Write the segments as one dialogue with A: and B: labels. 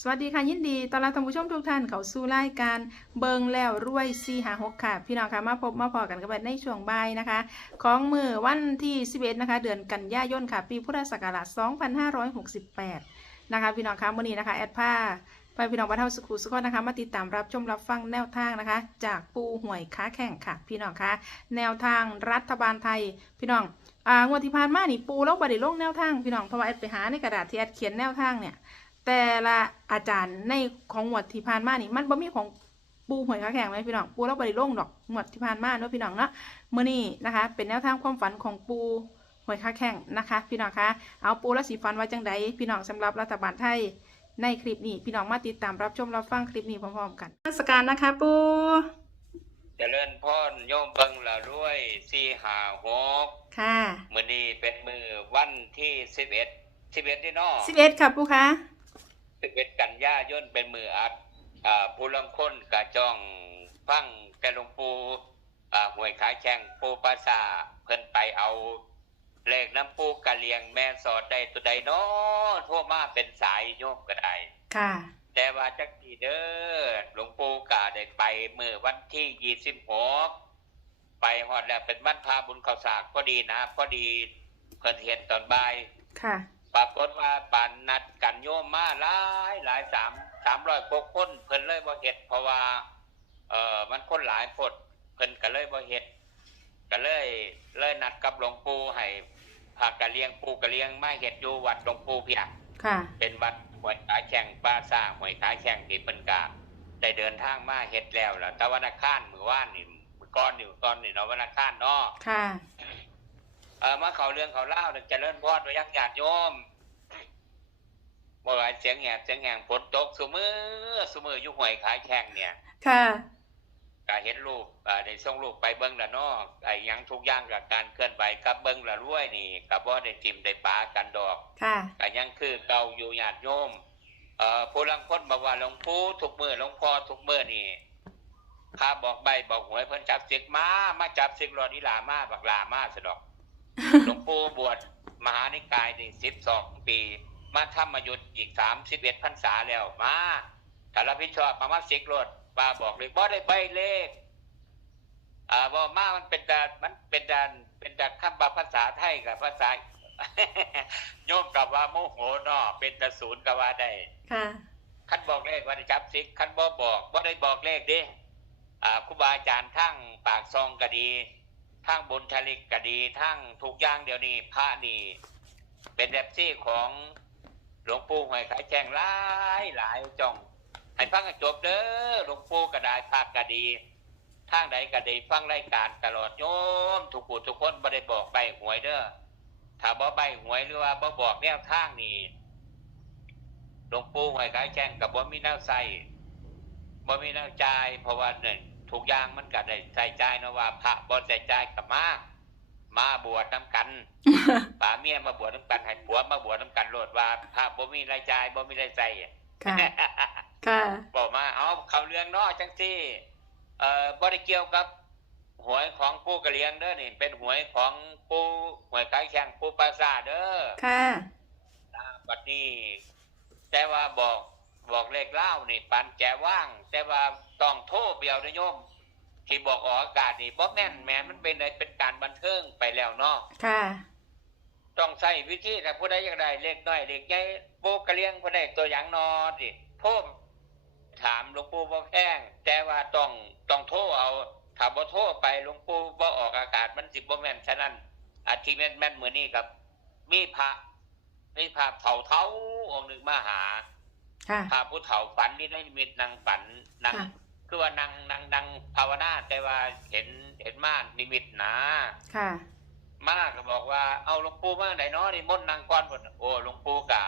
A: สวัสดีค่ะยินดีต้อนรับท่านผู้ชมทุกท่านเข้าสู่รายการเบิงแล้วรวยซีหาหกค่ะ พี่น้องคะมาพบมาพอกันกันในช่วงบ่ายนะคะ ของมือวันที่11นะคะ เดือนกันยายนค่ะ ปีพุทธศักราช2568นะคะ พี่น้องคะวันนี้นะคะแอดผ้าไปพี่น้องบ้านเท่าสุขุสุขนะคะ มาติดตามรับชมรับฟังแนวทางนะคะ จากปูห่วยค้าแข่งค่ะ พี่น้องคะแนวทางรัฐบาลไทย พี่น้องอ่างวดที่ผ่านมานี่ปูแล้วบไดิลงแนวทางพี่น้องเพราะว่าแอดไปหาในกระดาษที่แอดเขียนแนวทางเนี่ย แต่ละอาจารย์ในของหมวดที่ผ่านมานี่ มันบ่มีของปูหวยขาแข็งเลยพี่น้องปูเราบริโลงดอกหมวดที่ผ่านมาเนาะพี่น้องเนาะมื้อนี้นะคะ เป็นแนวทางความฝันของปูหวยขาแข็งนะคะ พี่น้องคะเอาปูและสีฟันว่าจังใดพี่น้องสำหรับรัฐบาลไทยในคลิปนี้พี่น้องมาติดตามรับชมรับฟังคลิปนี้พร้อมๆกันนมัสการนะคะ ปู
B: เจริญพรโยมเบิงละรวยสี่หาหก
A: ค่ะ
B: มือนี้เป็นมือวันที่สิบเอ็ดสิบเอ็ดนี่เนาะ
A: 11ค่ะปูคะ
B: สิบเอ็ดกันยายนเป็นมืออัดอ่าผู้ลังคนกะจ้องฟังแต่หลวงปูอ่าหวยขายแข่งปูปราสาเพิ่นไปเอาเลขน้ำปูกะเลียงแม่สอดได้ตัวใดเนาะโทั่วมาเป็นสายโยมก็ได้
A: ค่ะ
B: แต่ว่าจักทีเด้อหลวงปู่กาได้ไปเมื่อวันที่ยี่สิบหกไปฮอดแล้วเป็นวันพาบุญข้าวสากพอดีนะพอดีเพิ่นเห็นตอนบ่าย
A: ค่ะ
B: ปรากฏว่าปานนัดกันโยมมาหลายหลายสามสามร้อยกว่าคนเพิ่นเลยบ่เฮ็ดเพราะว่า เอ่อมันคนหลายพดเพิ่นก็เลยบ่เฮ็ดก็เลยเลยนัดกับหลวงปู่ให้พากะเลียงปู่กะเลียงมาเฮ็ดอยู่วัดหลวงปู่เพียง
A: ค่ะ
B: เป็นวัดหวยขาแข่งป้าซ่าหวยขาแข่งที่เพิ่นกะได้เดินทางมาเฮ็ดแล้วล่ะแต่วันอังคารมื้อวานนี่มื้อก่อนนี่มื้อก่อนนี่เนาะวันอังคารเนาะ
A: ค่ะ
B: เอ่อมาเข้าเรื่องเข้าเล่าวเจริญพรไว้ยังญาติโยมบ่ว่าเสียงแหบเสียงแหงฝนตกซุมื้อซุมื้ออยู่หวยขาแข่งเนี่ย
A: ค่ะ
B: ก็เห็นรูปอ่าได้ส่งรูปไปเบิ่งแล้วเนาะไอ้หยังทุกอย่างกับการเคลื่อนไหวกับเบิ่งและรวยนี่ก็บ่ได้จิ้มได้ปากันดอก
A: ค่ะ
B: ก็ยังคือเก่าอยู่ญาติโยมเอ่อผู้ลังคนบอกว่าหลวงปู่ทุกมือหลวงพ่อทุกมือนี่ข้าบอกใบบอกหวยเพิ่นจับสิกมามาจับสิกรอนิลามาบักลามาสะดอก หลวงปู่บวชมหานิกายนี่สิบสองปี มาธรรมยุทธอีกสามสิบเอ็ดพรรษาแล้ว มาถ้ารับผิดชอบมามาสิกรถป้าบอกเลยบ่ได้ใบเลขอ่าบ่มามันเป็นดานมันเป็นดานเป็นดานคำบาภาษาไทยกับภาษาโยมกับว่าโมโหนาะเป็นตะศูนย์กับว่าได้
A: ค่ะ
B: คันบอกเลขว่าได้จับสิกคันบ่บอกบ่ได้บอกเลขเด้อ่าครูบาอาจารย์ทั้งปากซองก็ดี ทั้งบนทะลิกก็ดีทั้งทุกอย่างเดี๋ยวนี้พระนี่เป็นแบบซี่ของหลวงปู่หวยขายแจงหลายหลายจ่องให้ฟังจบเด้อหลวงปู่ก็ได้ภาคก็ดีทางใดก็ดีฟังรายการตลอดโยมทุกผู้ทุกคนบ่ได้บอกใบหวยเด้อถ้าบ่ใบหวยหรือว่าบ่บอกแนวทางนี่หลวงปู่หวยขายแข่งกับบ่มีแนวใส่บ่มีแนวจ่ายเพราะว่าหนึ่ง ทุกอย่างมันก็ได้ใส่จ่ายเนาะว่า พระบ่ใส่จ่ายกับมามาบวชน้ำกันป่าเมียมาบวชน้ำกันให้ผัวมาบวชน้ำกันโลดว่าพระบ่มีรายจ่ายบ่มีรายใส่
A: ค่ะค่ะ
B: บอกมาเอาเข้าเรื่องเนาะจังซี่เอ่อบ่ได้เกี่ยวกับหวยของปู่กะเหลียงเด้อนี่เป็นหวยของปู่หวยขายแข่งปู่ปราสาทเด้อ
A: ค่ะ
B: อ่าบัดนี้แต่ว่าบอกบอกเลขเล่านี่ปันแจว่าง แต่ว่า ต้องโทษเปียวนะโยม ที่บอกออกอากาศนี่บ่แม่นแหมมันเป็นอะไรเป็นการบันเทิงไปแล้วเนาะ
A: ค่ะ
B: ต้องใช้วิธีถ้าผู้ใดอยากได้เลขน้อยเลขใหญ่โบกกระเลียงผู้ใดตัวอย่างนอสิโทษถามหลวงปู่บ่แพงแต่ว่าต้องต้องโทษเอาถ้าบ่โทษไปหลวงปู่บ่ออกอากาศมันสิบ่แม่นฉะนั้นอาทิแม่นแม่นมื้อนี้ครับมีพระมีพระเฒ่าเฒ่าองค์หนึงมาหา
A: ค่ะ
B: พระผู้เฒ่าฝันนี่ได้นิมิตนางฝันนาง
A: ค่ะ
B: คือว่านางนางนางภาวนาแต่ว่าเห็นเห็นม่านนิมิตหนา
A: ค่ะ
B: มาก็บอกว่าเอาหลวงปู่มาไหนเนาะนี่มนต์นางก้อนหมดโอ้หลวงปู่กะ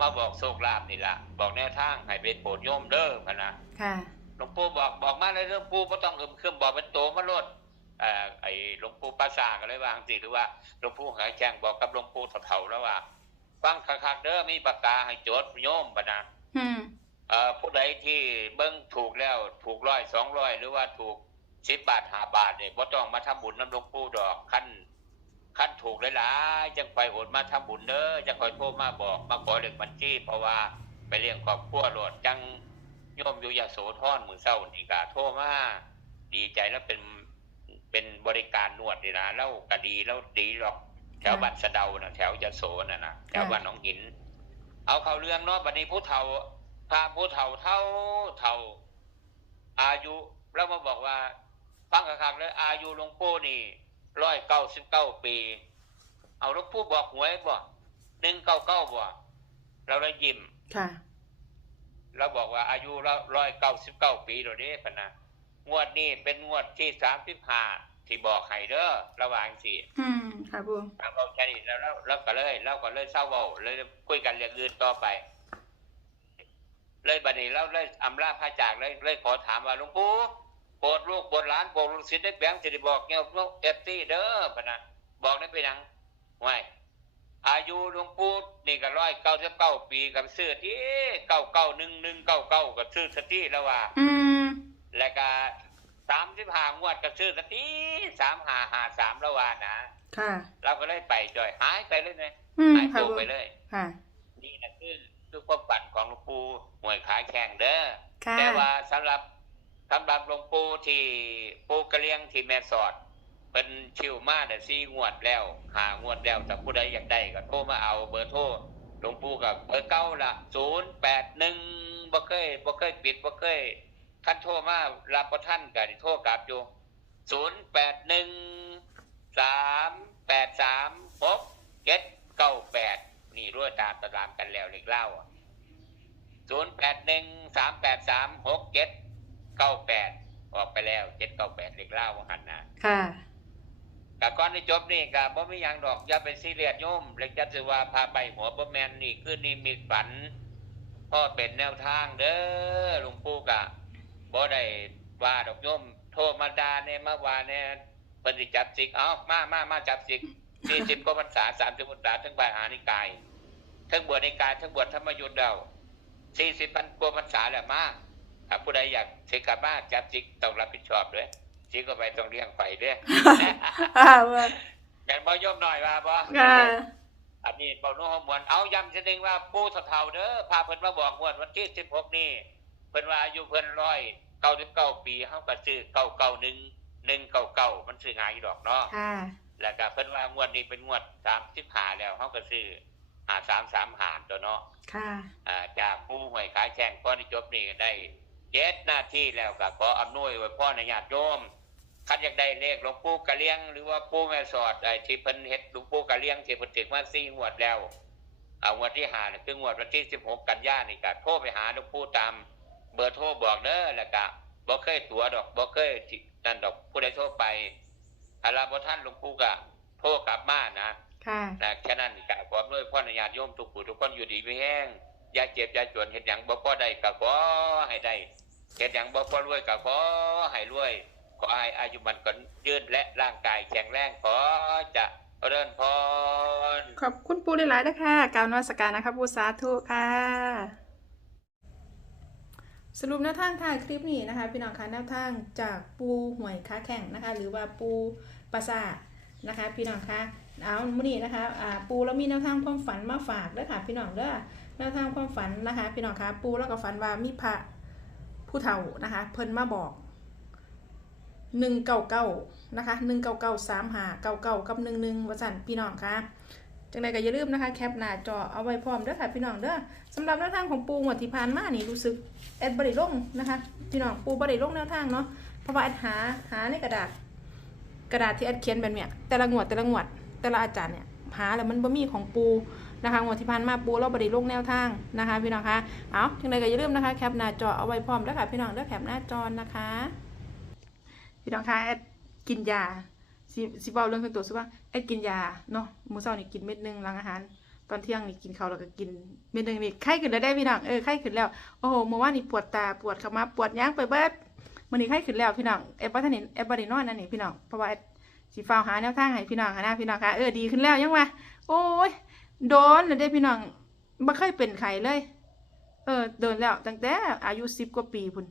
B: มาบอกโชคลาภนี่ล่ะบอกแนวทางให้เป็นโปรดโยมเด้อพะนะ
A: ค่ะ
B: หลวงปู่บอกบอกมาเลยเรื่องปู่บ่ต้องอึมครึมบอกเป็นโตมาโลดเอ่อไอ้หลวงปู่ปราสาทก็เลยวาจังสิหรือว่าหลวงปู่หายแจ้งบอกกับหลวงปู่เฒ่าๆแล้วว่าฟังคักๆเด้อมีปากกาให้จดโยมปะนะ
A: อืม
B: เอ่อ ผู้ใดที่เบิ้งถูกแล้วถูกร้อยสองร้อยหรือว่าถูกสิบบาทห้าบาทเนี่ยบ่ต้องมาทำบุญน้ำลงปูดอกขั้นขั้นถูกหลายๆจังไปโอนมาทำบุญเด้อจะคอยโทรมาบอกมาขอเลขบัญชีเพราะว่าไปเลี้ยงครอบครัวโลดจังโยมอยู่ยโสธรมือเศร้านี่กาโทรมาดีใจแล้วเป็นเป็นบริการนวดนี่นะแล้วก็ดีแล้วดีหรอกแถวบ้านสะเดานะแถวยาโสน่ะนะแถวบ้านหนองหิน เอาเข้าเรื่องเนาะบัดนี้ผู้เฒ่า พาผู้เฒ่าเท่าเฒ่า อายุแล้วมาบอกว่าฟังคักๆเลยอายุหลวงปู่นี่ร้อยเก้าสิบเก้าปี เอาหลวงปู่บอกหวยบ่หนึ่งเก้าเก้าบ่เราเลยยิ้ม
A: ค่ะ
B: เราบอกว่าอายุเราร้อยเก้าสิบเก้าปีเราเด้พะนะงวดนี้เป็นงวดที่สามสิบห้าที่บอกให้เด้อระหว่างสิ
A: อืมค่ะปู
B: ทางเราแค่นี้แล้วเราเราก็เลยเราก็เลยเศร้าเบาเลยคุยกันเรื่องอื่นต่อไปเลย บัดนี้เราเลยอำลาพระจากเลยเลยขอถามว่าหลวงปู่โปรดลูกโปรดหลานโปรดลูกศิษย์ได้แบงสิได้บอกเนี่ยพวกเอฟซีเด้อพะนะบอกได้ไปยังไว้อายุหลวงปู่นี่ก็ร้อยเก้าสิบเก้าปีกับซื้อที่เก้าเก้าหนึ่งหนึ่งเก้าเก้ากับซื้อสที่แล้วว่า
A: อืม
B: แล้วก็สามสิบห้างวดกับซื้อสที่สามห้าห้าสามแล้วว่านะ
A: ค่ะ
B: เราก็เลยไปจ่อยหายไปเลยนะ
A: อืม
B: หาย
A: ค่ะ
B: ตัว
A: ปู
B: ไปเลย
A: ค่ะ
B: นี่นะคือ คือความฝันของหลวงปู่หวยขายแข่งเด้อ
A: ค่ะ
B: แต่ว่าสำหรับสำหรับหลวงปู่ที่ปู่กระเลียงที่แม่สอดเป็นชิวมาแต่ซี่งวดแล้วหางวดแล้วแต่ผู้ใดอยากได้ก็โทรมาเอาเบอร์โทรหลวงปู่กับเบอร์เก้าละศูนย์แปดหนึ่งบ่เคยบ่เคยปิดบ่เคยท่านโทรมารับประท่านก็ได้โทรกลับอยู่ศูนย์แปดหนึ่งสามแปดสามหกเจ็ดเก้าแปด นี่รู้ตามตารางกันแล้วเลขเล่าศูนย์แปดหนึ่งสามแปดสามหกเจ็ดเก้าแปดออกไปแล้วเจ็ดเก้าแปดเลขเล่าหันนะ
A: ค่ะ
B: กับก่อนที่จบนี่ก็บ่มีหยังดอกอย่าไปซีเรียสโยมเล็กจะถือว่าพาไปหัวบ่แมนนี่คือนี่มีฝันพ่อเป็นแนวทางเด้อหลวงปู่กะบ่ได้ว่าดอกโยม โทรมาด่าแน่มาว่าแน่เพิ่นสิจับสิกเอามามามาจับสิก 40กว่าพรรษา30พรรษาทั้งบายอานิกายทั้งบวชในกายทั้งบวชธรรมยุทธ์แล้ว40พันกว่าพรรษาแล้วมาถ้าผู้ใดอยากสิกลับมาจับสิกต้องรับผิดชอบด้วยสิก็ไปต้องเลี้ยงไปเด้อ
A: อ่าว่า
B: แม่นบ่ยมหน่อยว่าบ่
A: ค่ะ
B: อันนี้เบาโน้มมวนเอาย้ำจะดึงว่าปู่เฒ่าๆเด้อพาเพิ่นมาบอกงวดวันที่16นี่เพิ่นว่าอายุเพิ่น199ปีเฮาก็ซื้อ991 199มันซื้อง่ายอยู่ดอกเนาะ
A: ค่ะ
B: แล้วก็เพิ่นว่างวดนี้เป็นงวด35แล้วเฮาก็ซื้อ5335หารตัวเนาะ
A: ค่ะ
B: อ่าจากผู้หวยขายแข่งพอที่จบนี่ได้เจ็ดหน้าที่แล้วก็ขออำนวยไว้พ่อในญาติโยมคันอยากได้เลขหลวงปู่กะเลียงหรือว่าปู่แม่สอดไอ้ที่เพิ่นเฮ็ดหลวงปู่กะเลียงที่เพิ่นถึงมาสี่งวดแล้วเอางวดที่ห้านี่คืองวดวันที่สิบหกกันยายนนี่ก็โทรไปหาหลวงปู่ตาม เบอร์โทรบอกเด้อแล้วก็บ่เคยตัวดอกบ่เคยที่นั่นดอกผู้ใดโทรไป ถ้าลาบ่ท่านหลวงปู่ก็โทรกลับมานะ
A: ค่ะ
B: นะแค่นั้นกะขอด้วยพ่อญาติโยมทุกผู้ทุกคนอยู่ดีไม่แห้งอย่าเจ็บอย่าจนเห็นอย่างบ่พอได้ก็ขอให้ได้เห็นอย่างบ่พอรวยก็ขอให้รวยขอให้อายุมันก็ยืนและร่างกายแข็งแรงขอจะเริ่นพร
A: ขอบคุณปูหลายๆนะคะกล่าวนวัสการนะคะปูสาธุค่ะสรุปแนวทางถ่ายคลิปนี้นะคะ พี่น้องคะแนวทางจากปูหวยค้าแข่งนะคะ หรือว่าปู ปราสาทนะคะพี่น้องคะเอามื่อนี้นะคะปูแล้วมีแนวทางความฝันมาฝากเด้อค่ะ พี่น้องเด้อแนวทางความฝันนะคะ พี่น้องคะปูแล้วก็ฝันว่ามีพระผู้เฒ่านะคะ เพิ่นมาบอกหนึ่งเก้าเก้านะคะหนึ่งเก้าเก้าสามหาเก้าเก้ากับหนึ่งหนึ่งวสันพี่น้องคะจังใดก็อย่าลืมนะคะแคปหน้าจอเอาไว้พร้อมเด้อค่ะพี่น้องเด้อสำหรับแนวทางของปูงวดที่ผ่านมานี่รู้สึกแอดบริลงนะคะ พี่น้องปูบริลงแนวทางเนาะเพราะว่าแอดหาหาในกระดาษ กระดาษที่แอดเขียนแบบเนี้ยแต่ละงวดแต่ละงวดแต่ละอาจารย์เนี่ยหาแล้วมันบ่มีของปูนะคะงวดที่ผ่านมาปูเราบริโลงแนวทางนะคะพี่น้องคะเอาจังใดก็อย่าลืมนะคะแคปหน้าจอเอาไว้พร้อมเด้อค่ะพี่น้องเด้อแคปหน้าจอนะคะ พี่น้องคะแอดกินยาสิสิเบาเรื่องส่วนตัวสิว่าไอ้กินยาเนาะมื้อเช้านี่กินเม็ดหนึงหลังอาหารตอนเที่ยงนี่กินข้าวแล้วก็กินเม็ดหนึงนี่ไข้ขึ้นแล้วได้พี่น้องเออไข้ขึ้นแล้วโอ้โหเมื่อวานนี่ปวดตาปวดขมับปวดย้างไปเบิด มื้อนี้ไข้ขึ้นแล้วพี่น้องเอ็บบ่ทันเห็นเอ็บบ่ได้นอนนั่นนี่พี่น้องเพราะว่าสิฟ้าหาแนวทางให้พี่น้องหานะพี่น้องค่ะเออดีขึ้นแล้วยังวะโอ้ยโดนแล้วได้พี่น้องบ่เคยเป็นไข้เลย เออโดนแล้วตั้งแต่อายุ10กว่าปีพุ่น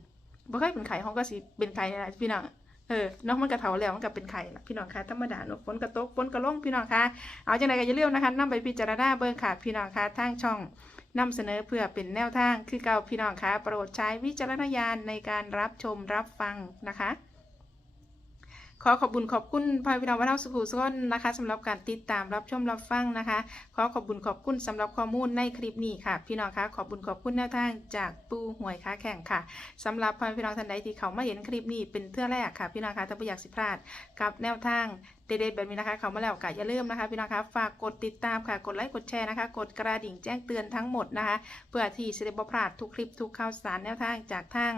A: บ่เคยเป็นไข้เฮาก็สิเป็นไข้นะพี่น้องเออน้องมันกระเทาแล้วมันก็เป็นไข่ละพี่น้องคะธรรมดาเนอะฝนกระตกฝนกระล่งพี่น้องคะเอาจังไดก็อย่าลืมนะคะนำไปพิจารณาเบิ่งค่ะพี่น้องคะทางช่อง นำเสนอเพื่อเป็นแนวทางคือเก่าพี่น้องคะโปรดใช้วิจารณญาณในการรับชมรับฟังนะคะ ขอขอบคุญขอบคุณพ่อพี่น้องวัดเท่าสุขุสุขนนะคะสำหรับการติดตามรับชมรับฟังนะคะ ขอขอบคุญขอบคุณสำหรับข้อมูลในคลิปนี้ค่ะ พี่น้องคะขอบคุญขอบคุณแนวทางจากปูหวยค้าแข่งค่ะสำหรับพ่อพี่น้องท่านใดที่เขามาเห็นคลิปนี้เป็นเทื่อแรกค่ะ พี่น้องคะถ้าไม่อยากสิพลาดกับแนวทาง เด็ดๆแบบนี้นะคะเขามาแล้วก็อย่าลืมนะคะพี่น้องคะฝากกดติดตามค่ะกดไลค์กดแชร์นะคะ กดกระดิ่งแจ้งเตือนทั้งหมดนะคะเพื่อที่จะได้บ่พลาดทุกคลิปทุกข่าวสารแนวทางจากทาง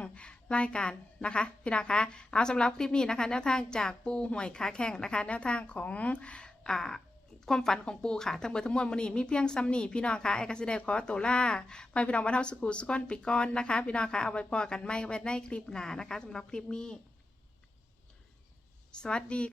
A: รายการนะคะพี่น้องคะเอาสำหรับคลิปนี้นะคะ แนวทางจากปูหวยค้าแข่งนะคะ แนวทางของอ่าความฝันของปูค่ะ ทั้งเบอร์ทั้งมวลมันนี้มีเพียงซ้ำนี่พี่น้องคะไอ้กสิได้ขอตัวล่าไปพี่น้องมาเท่าสกูสก้อนปีก้อนนะคะ พี่น้องคะเอาไว้พอกันไม่ไว้ในคลิปหนานะคะสำหรับคลิปนี้ สวัสดี